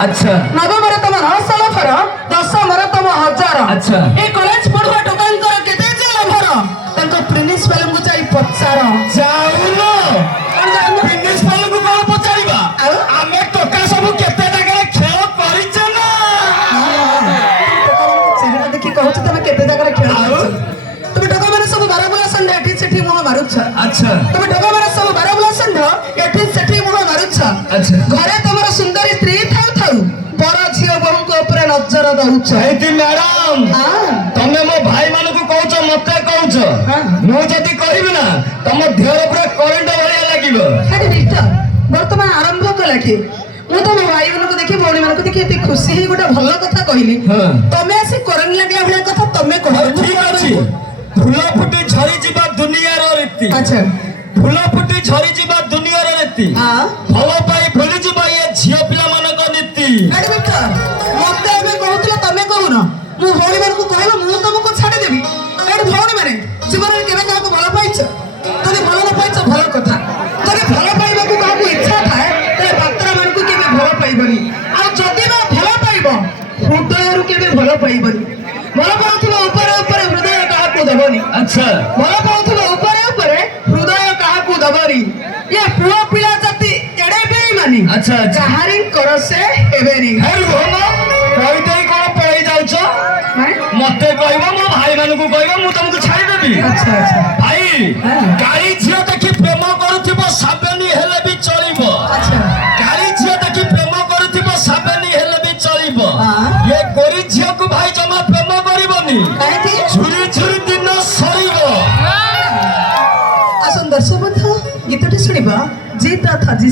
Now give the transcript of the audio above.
अच्छा नवमरे तम 900 लफर 10मरे तम 1000 अच्छा ए कॉलेज पढुवा टोकांकर केते जे लफर तंको प्रिंसिपल को जाई पचार जाउलो प्रिंसिपल को कोन पचारिबा आमे टोका सब केते जगह खेल करिछ ना सेगडा देखि कहछ तमे केते जगह खेल करिछ तमे टोका माने सब 12 बुला संड एठी सेठी मुह मारुछ अच्छा तमे टोका माने सब 12 बुला संड एठी सेठी मुह मारुछ अच्छा घरे तमरो सुंदरी स्त्री थाउ थाउ पर झियो बहु को ऊपर नजर दउछ एती मैडम तमे मो भाई मानु को कहछ मते कहछ मु जदी कहिबी ना तम देहर पूरा करंट भलिया लागिबो अरे मिस्टर वर्तमान आरंभ कला कि मु तो भाई मन को देखि भौणी मन को देखि एते खुशी हे गोटा भलो कथा कहिली तमे आसी करंट लागला भला कथा तमे कह ठीक अछि फूल फुटी झरी जीवा दुनिया रो रीति अच्छा फूल फुटी झरी जीवा दुनिया रो रीति हां फल पाई फुली जीवा ये झियो पिला मन को नीति अरे मिस्टर मते एबे कहउतला तमे कहू ना मु भौणी मन को कहबो मु तुमको छाडी देबी एड भौणी माने जीवन रे केबे काको भलो पाइछ तने भलो न पाइछ भलो कथा तने भलो पाइबा को काको इच्छा थाए तने बात्रा मन को केबे भलो पाइबनी आ जदी बा भलो पाइबो हृदय रु केबे भलो पाइबनी भलो पाउथबो ऊपर ऊपर हृदय काको दबनी अच्छा भलो पाउथबो ऊपर ऊपर हृदय काको दबनी ये पुओ पिला जाति एडे बेईमानी अच्छा अच्छा काहारी करसे हेबेनी हेलो कोई देई कोन पळै जाउछ मते कहबो मो भाई मानु को कहबो मु तुमको छाडी देबी अच्छा अच्छा भाई गाड़ी झियो देखि प्रेम करूथिबो साबेनी हेले भी चलिबो अच्छा गाड़ी झियो देखि प्रेम करूथिबो साबेनी हेले भी चलिबो ये गोरी झियो को भाई जमा प्रेम करिबोनी काहे कि छुरी छुरी दिन सरिबो आ सुंदर सुबोध गीतटी सुनिबा जे तथा